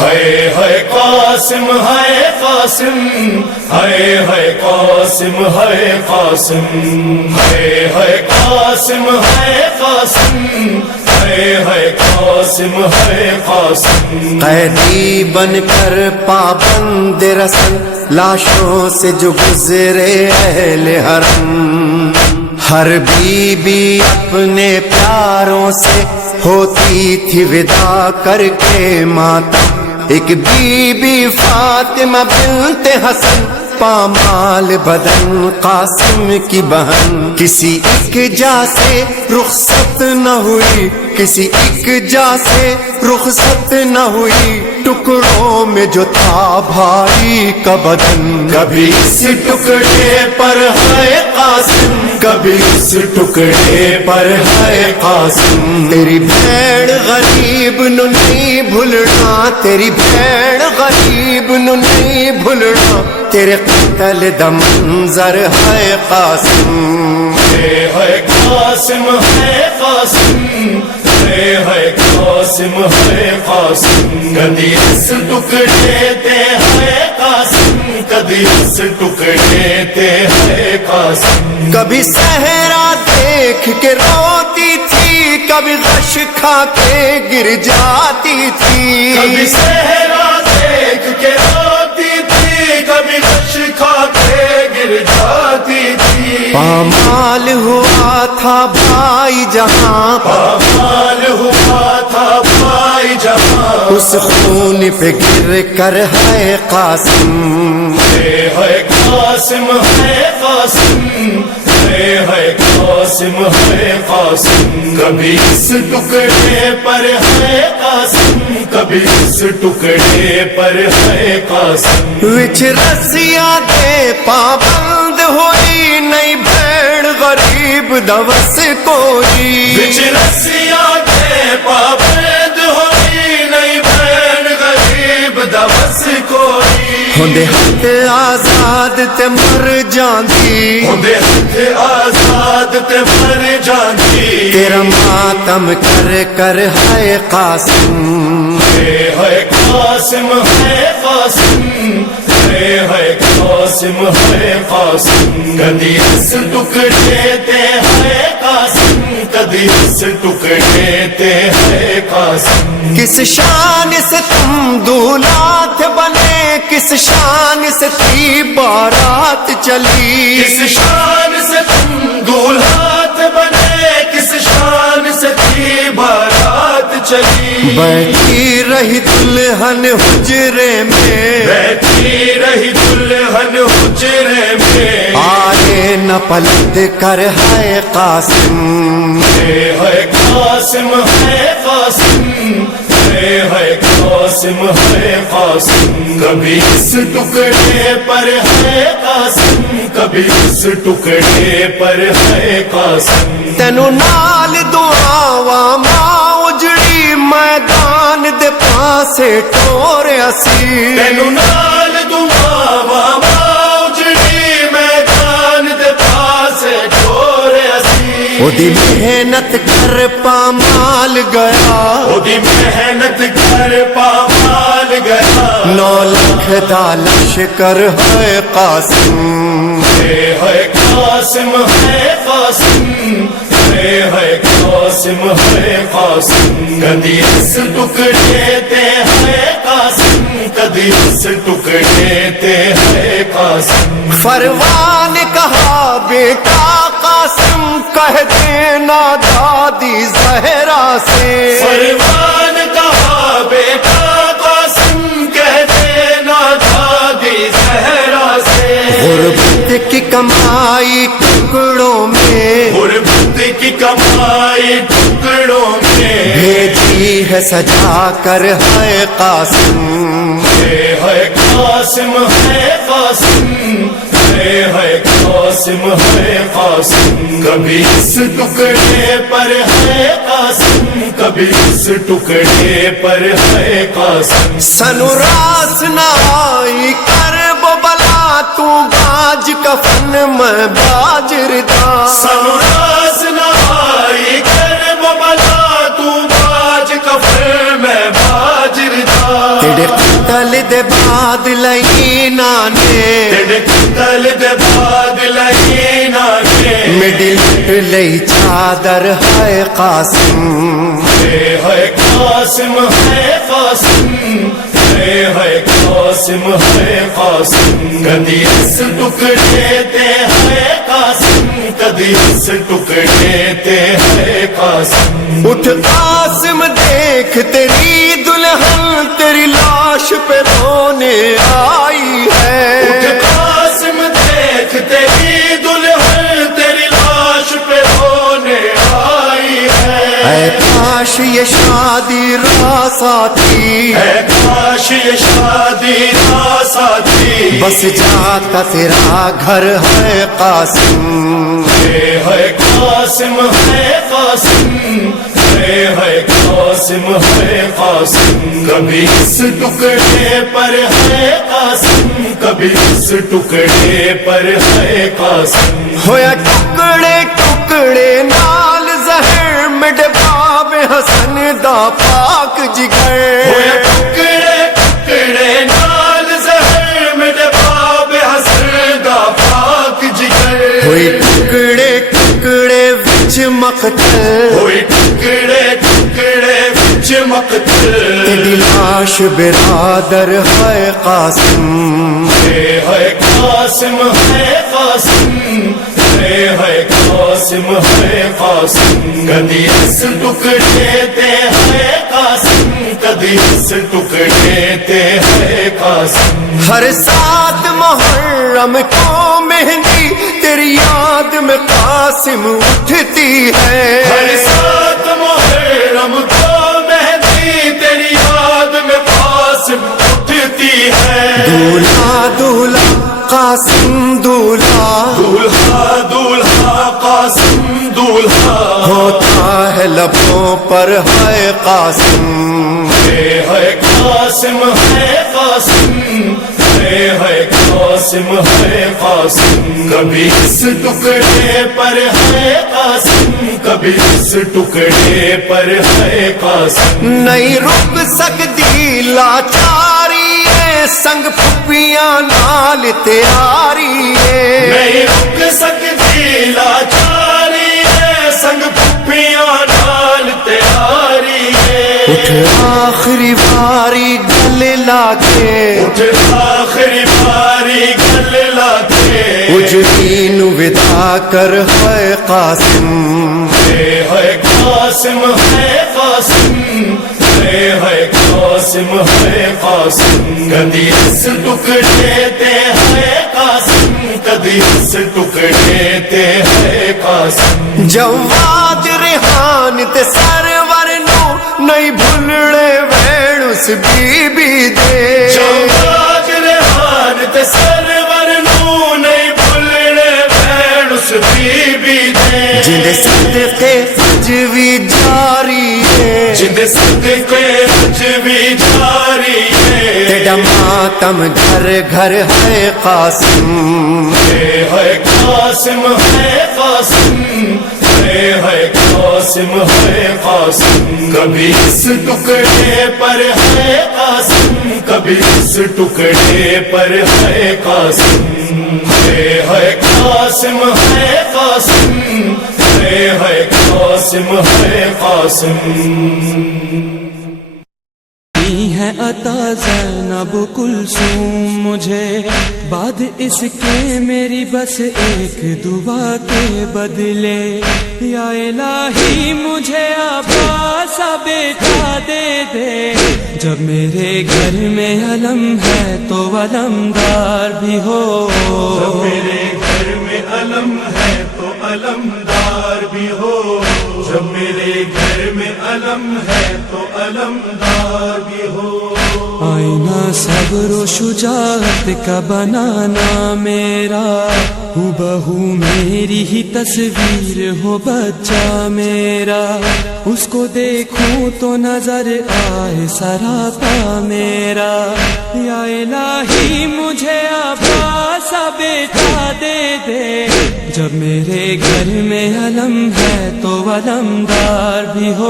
ہے قاسم ہے قاسم ہے قاسم ہے قاسم ہے قاسم ہے قاسم ہے قاسم ہے قاسم قیدی بن کر پابند رسل لاشوں سے جو گزرے اہل حرم، ہر بی بی اپنے پیاروں سے ہوتی تھی ودا کر کے ماتم، ایک بی بی فاطمہ بنت حسن پامال بدن قاسم کی بہن، کسی ایک جا سے رخصت نہ ہوئی، کسی ایک جا سے رخصت نہ ہوئی، ٹکڑوں میں جو تھا بھائی کا بدن، کبھی اس ٹکڑے پر ہے قاسم، کبھی اس ٹکڑے پر ہے قاسم، تیری بھیڑ غریب نو نہیں بھولنا، تیری بھیڑ غریب نو نہیں بھولنا، تیرے قتل دا منظر ہے قاسم، ہے قاسم ہے قاسم ہے قاسم ہے قاسم، کبھی اس ٹکڑے تے ہے قاسم، کبھی اس ٹکڑے تے ہے قاسم، کبھی صحرا دیکھ کے روتی تھی، کبھی غش کھا کے گر جاتی تھی، کبھی صحرا دیکھ کے روتی تھی، کبھی غش کھا کے گر جاتی تھی، پامال ہوا تھا بھائی جہاں، پامال ہوا تھا بھائی جہاں، اس خون پہ گر کر ہے قاسم، ہے قاسم ہے قاسم ہے قاسم ہے قاسم، کبھی اس ٹکڑے پر ہے قاسم، کبھی اس ٹکڑے پر ہے قاسم، وچ رسیاں دے پابند ہوئی، نئی بھیڑ غریب دوس کوئی، وچ رسیاں دے پابند ہوئی، نئی بھیڑ غریب دوس کوئی، ہوندے ہاتھ آزاد تے مر جاندی، ہوندے ہاتھ آزاد تے مر جاندی، تیرا ماتم کر کر ہے قاسم، ہے قاسم ہے قاسم ہے قاسم ہے قاسم، کبھی اس ٹکڑے تے ہے قاسم، کبھی اس ٹکڑے تے ہے قاسم، کس شان سے تم دولات بنے، کس شان سے تھی بارات چلی، کس شان سے تم دولہات بنے، کس شان سے تھی بارات چلی، بیٹھی رہی دلہن حجرے میں، بیٹھی رہی دلہن حجرے میں، آئے نہ پلٹ کر ہے قاسم، ہے قاسم ہے قاسم ہے قاسم ہے قاسم، کبھی اس ٹکڑے پر ہے قاسم، کبھی اس ٹکڑے پر ہے قاسم، تینو نال دعاواں ماں اجڑی، میدان دے پاسے ٹوریا سی، تینو نال دعاواں ماں اجڑی، میدان دے پاسے ٹوریا سی، اودی محنت کر پامال گیا، اودی محنت کر پامال گیا، 9 لاکھ دا لشکر ہے قاسم، ہے قاسم ہے قاسم ہے قاسم ہے قاسم، کبھی اس ٹکڑے تے ہے قاسم، کبھی اس ٹکڑے تے ہے قاسم، فروان کہا بیٹا قاسم کہہ دینا دادی زہرا سے، فروان کہا بیٹا قاسم کہہ دینا دادی زہرا سے، غربت کی کمائی ٹکڑوں میں، غربت کی کمائی ٹکڑوں میں، بھیجی ہے سجا کر ہے قاسم، ہے قاسم ہے قاسم ہے قاسم ہے قاسم، کبھی اس ٹکڑے پر ہے قاسم، کبھی اس ٹکڑے پر ہے قاسم، سنوراس نہ آئی کرب بلا، تو باج کفن میں باجردا، سنوراس نہ آئی کرب بلا، تو باج کفن میں باجردا، تیرے قتل دے بعد لئینا نے تیرے قتل دے بعد لئینا نے میڈی لٹ لئی چادر ہے قاسم ہے قاسم ہے قاسم ہے قاسم ہے قاسم کدی اس ٹکڑے تے ہے قاسم کدی اس ٹکڑے تے ہے قاسم اٹھ قاسم دیکھ تیری دلہن تیری لاش پہ رونے آئی ہے اٹھ قاسم دیکھ تیری دلہن تیری لاش پہ رونے آئی ہے اے کاش یہ شادی راس آتی اے کاش یہ شادی راس آتی بس جاتا تیرا گھر ہے قاسم ہے قاسم ہے قاسم ہے قاسم ہے قاسم کبھی اس ٹکڑے پر ہے قاسم کبھی اس ٹکڑے پر ہے قاسم ہویا ٹکڑے ٹکڑے نال زہر میڈے باب حسن دا پاک جگر ہویا ٹکڑے ٹکڑے نال زہر میرے باب حسن دا پاک جگر ہوئی ٹکڑے ٹکڑے وچ مقتل ہوئی ٹکڑے ٹکڑے وچ مقتل تیری لاش برادر ہے قاسم ہے قاسم ہے قاسم ہے قاسم ہے قاسم کدی اس ٹکڑے تے ہے قاسم کدی اس ٹکڑے تے ہے قاسم ہر سات محرم کو مہندی تیری یاد میں قاسم اٹھتی ہے ہر سات محرم کو مہندی تیری یاد میں قاسم اٹھتی ہے دولہا دولہا قاسم دولہا دولہا دولہا قاسم دولہا ہوتا ہے لبوں پر ہے قاسم ہے قاسم ہے قاسم ہے قاسم ہے قاسم کبھی اس ٹکڑے پر ہے قاسم کبھی اس ٹکڑے پر ہے قاسم نہیں رک سکتی لاچاری ہے سنگ پھپیاں نال تیاری ہے نہیں رک سکتی لاچاری ہے سنگ پھپیاں نال تیاری ہے اٹھ آخری باری گلے لاگے اٹھ آخری باری گل لاتے اجرین ودا کر ہے قاسم ہے قاسم ہے قاسم ہے قاسم ہے قاسم کدی اس ٹکڑے تے ہے قاسم کدی اس ٹکڑے تے ہے قاسم جواد ریحان تے سرور نو نہیں بھولنے ویڑ اس بی بی دے جواد ریحان تے سرور نو نہیں بھولنے ویڑ اس بی بی دے جن صدقے اج بھی جاری ہے جن صدقے اج بھی جاری ہے تیرا ماتم گھر گھر ہے قاسم ہے قاسم ہے قاسم ہے قاسم ہے قاسم کبھی اس ٹکڑے پر ہے قاسم کبھی اس ٹکڑے پر ہے قاسم ہے قاسم ہے قاسم ہے قاسم ہے قاسم ہے عطا زینب کلثوم مجھے بعد اس کے میری بس ایک دعا کے بدلے یا الہی مجھے عباس بیٹا دے دے جب میرے گھر میں علم ہے تو علمدار بھی ہو جب میرے گھر میں علم ہے تو علمدار بھی ہو جب میرے گھر میں علم ہے تو علمدار بھی ہو آئینہ صبر و شجاعت کا بنانا میرا ہو بہو میری ہی تصویر ہو بچہ میرا اس کو دیکھوں تو نظر آئے سراپا میرا یا الہی مجھے عباس بیٹا دے دے جب میرے گھر میں علم ہے تو علمدار بھی ہو